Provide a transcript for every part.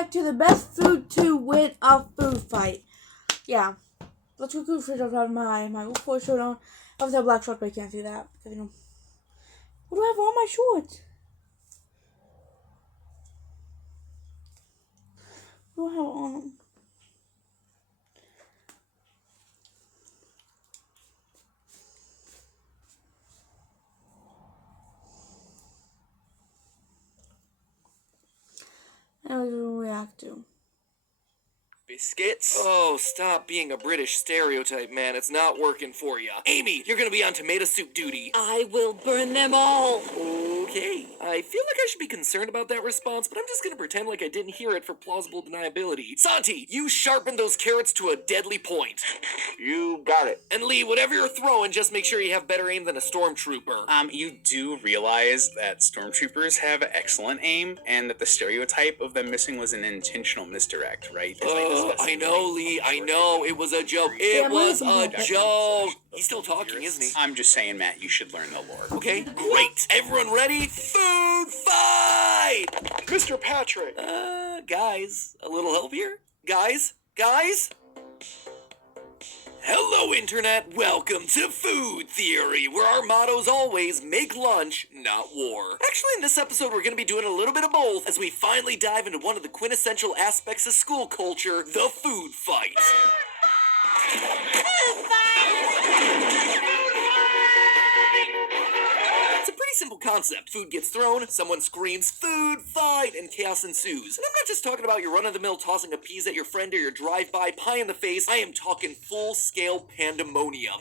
react to the best food to win a food fight. Yeah. Let's go for my full shirt on. I have a black shorts, but I can't do that. Because, what do I have on my shorts? What do I have on them? I was going to react to. Biscuits? Oh, stop being a British stereotype, man. It's not working for you. Amy, you're gonna be on tomato soup duty. I will burn them all. Okay. I feel like I should be concerned about that response, but I'm just gonna pretend like I didn't hear it for plausible deniability. Santi, you sharpened those carrots to a deadly point. You got it. And Lee, whatever you're throwing, just make sure you have better aim than a stormtrooper. You do realize that stormtroopers have excellent aim, and that the stereotype of them missing was an intentional misdirect, right? I know, Lee. I know. It was a joke. It was a joke. He's still talking, isn't he? I'm just saying, Matt, you should learn the lore. Okay, great. Everyone ready? Food fight! Mr. Patrick! Guys, a little help here? Guys? Hello, Internet. Welcome to Food Theory, where our motto's always make lunch, not war. Actually, in this episode, we're going to be doing a little bit of both as we finally dive into one of the quintessential aspects of school culture, the food fight. It's a pretty simple concept. Food gets thrown, someone screams, food fight, and chaos ensues. And I'm not just talking about your run-of-the-mill tossing of peas at your friend or your drive-by pie in the face. I am talking full-scale pandemonium.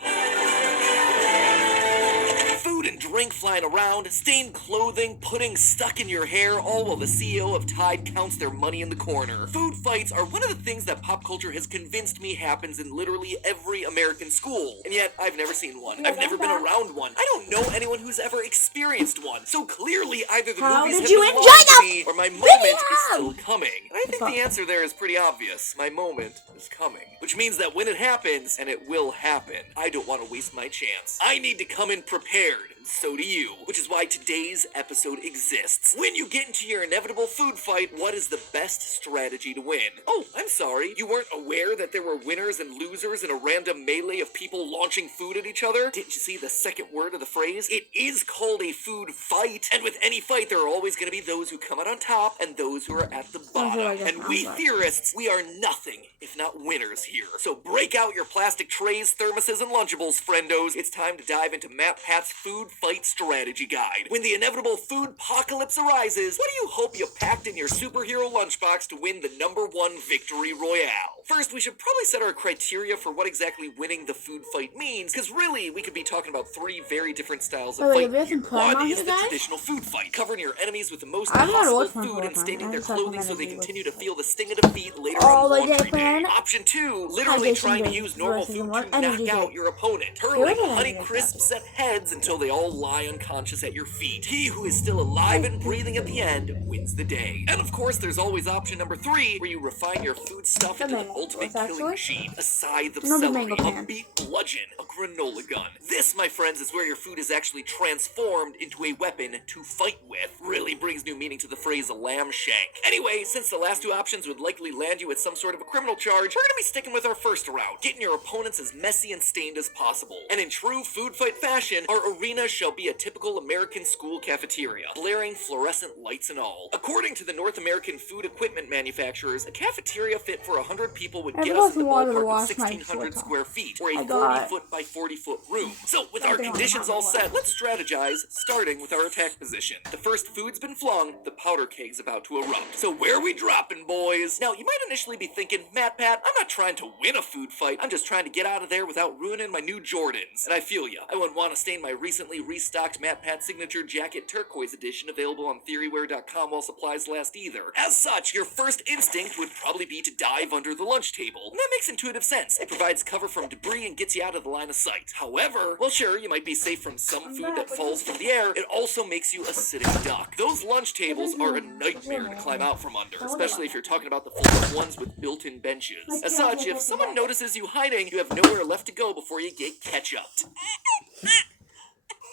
Food and drink flying around, stained clothing, pudding stuck in your hair, all while the CEO of Tide counts their money in the corner. Food fights are one of the things that pop culture has convinced me happens in literally every American school. And yet, I've never seen one. I've never been around one. I don't know anyone who's ever experienced one. So clearly, either the movies have been lying to me, or my moment is still coming. And I think the answer there is pretty obvious. My moment is coming. Which means that when it happens, and it will happen, I don't want to waste my chance. I need to come in prepared. And so do you, which is why today's episode exists. When you get into your inevitable food fight, what is the best strategy to win? Oh, I'm sorry, you weren't aware that there were winners and losers in a random melee of people launching food at each other? Didn't you see the second word of the phrase? It is called a food fight, and with any fight, there are always going to be those who come out on top and those who are at the bottom. And we theorists, we are nothing if not winners here. So break out your plastic trays, thermoses, and Lunchables, friendos. It's time to dive into Matt Pat's food fight strategy guide. When the inevitable food apocalypse arises, what do you hope you packed in your superhero lunchbox to win the #1 victory royale? First, we should probably set our criteria for what exactly winning the food fight means, because really, we could be talking about 3 very different styles of fight. One is the traditional food fight, covering your enemies with the most possible food and staining their clothing so they continue to feel the sting of defeat later on laundry day. Option 2, literally trying to use normal food to knock out your opponent, hurling Honey Crisps at heads until they all lie unconscious at your feet. He who is still alive and breathing at the end wins the day. And of course, there's always option number 3, where you refine your food stuff into the ultimate killing machine, a scythe of celery, a beef bludgeon, a granola gun. This, my friends, is where your food is actually transformed into a weapon to fight with. Really brings new meaning to the phrase lamb shank. Anyway, since the last 2 options would likely land you with some sort of a criminal charge, we're gonna be sticking with our first route, getting your opponents as messy and stained as possible. And in true food fight fashion, our arena shall be a typical American school cafeteria, blaring fluorescent lights and all. According to the North American food equipment manufacturers, a cafeteria fit for 100 people would get us in the ballpark of 1,600 square feet, or a 40-foot by 40-foot room. So, with our conditions all set, let's strategize, starting with our attack position. The first food's been flung, the powder keg's about to erupt. So where are we dropping, boys? Now, you might initially be thinking, Matt Pat, I'm not trying to win a food fight, I'm just trying to get out of there without ruining my new Jordans. And I feel ya. I wouldn't want to stain my recently restocked Matt Pat signature jacket turquoise edition available on theoryware.com while supplies last either. As such, your first instinct would probably be to dive under the lunch table. And that makes intuitive sense. It provides cover from debris and gets you out of the line of sight. However, well sure, you might be safe from some food that falls from the air, it also makes you a sitting duck. Those lunch tables are a nightmare to climb out from under, especially if you're talking about the full ones with built-in benches. As such, if someone notices you hiding, you have nowhere left to go before you get ketchuped.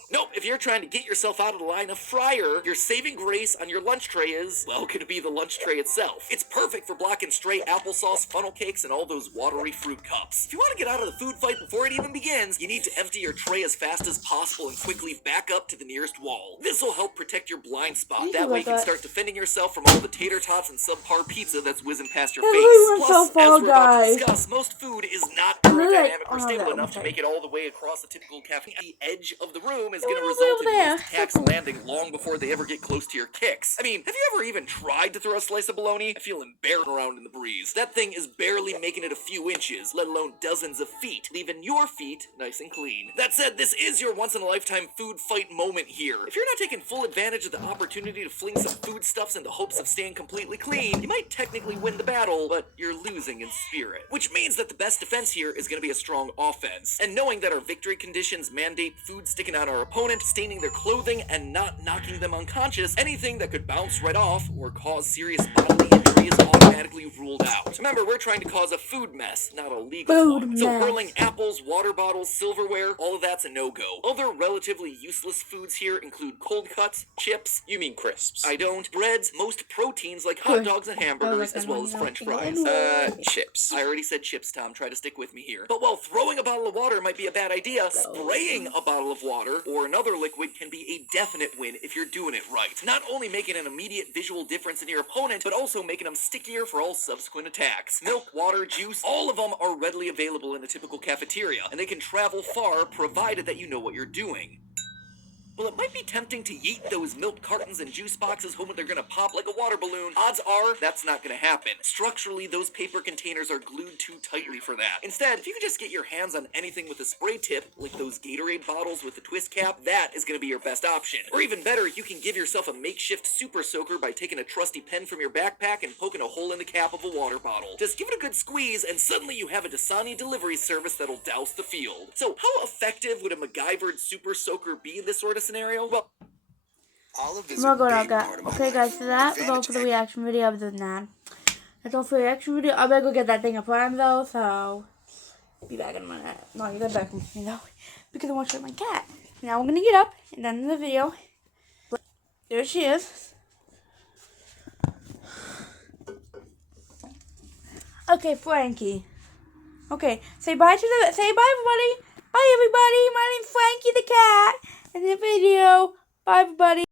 Nope, if you're trying to get yourself out of the line of fryer, your saving grace on your lunch tray is, well, gonna be the lunch tray itself. It's perfect for blocking stray applesauce, funnel cakes, and all those watery fruit cups. If you want to get out of the food fight before it even begins, you need to empty your tray as fast as possible and quickly back up to the nearest wall. This will help protect your blind spot. That way you can start defending yourself from all the tater tots and subpar pizza that's whizzing past your face. Everyone's Plus, so far, as we're about to guys. discuss, most food is not Really? aerodynamic or Oh, stable that enough to okay. make it all the way across the typical cafe. The edge of the room is Oh, going to no, result over in there. most attacks landing long before they ever get close to your kicks. I mean, have you ever even tried to throw a slice of bologna? I feel embarrassed around in the breeze. That thing is barely making it a few inches, let alone dozens of feet, leaving your feet nice and clean. That said, this is your once-in-a-lifetime food fight moment here. If you're not taking full advantage of the opportunity to fling some foodstuffs in the hopes of staying completely clean, you might technically win the battle, but you're losing in spirit. Which means that the best defense here is going to be a strong offense. And knowing that our victory conditions mandate food sticking on our opponent, staining their clothing, and not knocking them unconscious, anything that could bounce right off or cause serious bodily injury is automatically ruled out. Remember, we're trying to cause a food mess, not a legal Food one. So mess. hurling apples, water bottles, silverware, all of that's a no-go. Other relatively useless foods here include cold cuts, chips, You mean crisps? I don't, breads, most proteins like hot dogs and hamburgers, as well as french fries. Chips. I already said chips, Tom. Try to stick with me here. But while throwing a bottle of water might be a bad idea, spraying a bottle of water or another liquid can be a definite win if you're doing it right. Not only making an immediate visual difference in your opponent, but also making them stickier for all subsequent attacks. Milk, water, juice, all of them are readily available in the typical cafeteria, and they can travel far provided that you know what you're doing. Well, it might be tempting to yeet those milk cartons and juice boxes hoping they're gonna pop like a water balloon. Odds are that's not gonna happen. Structurally, those paper containers are glued too tightly for that. Instead, if you can just get your hands on anything with a spray tip, like those Gatorade bottles with the twist cap, that is gonna be your best option. Or even better, you can give yourself a makeshift super soaker by taking a trusty pen from your backpack and poking a hole in the cap of a water bottle. Just give it a good squeeze, and suddenly you have a Dasani delivery service that'll douse the field. So, how effective would a MacGyvered super soaker be in this sort of scenario? Well, Olive is I'm not a going big out, guys. part of my Okay, life. guys, so that was all for the reaction video. Other than that, that's all for the reaction video. I better go get that thing of Prime though, so be back in a minute. No, you get back with me though, because I want to show my cat. Now I'm gonna get up and end the video. There she is. Okay, Frankie. Okay, say bye everybody. Bye everybody. My name's Frankie the cat. In the video. Bye everybody.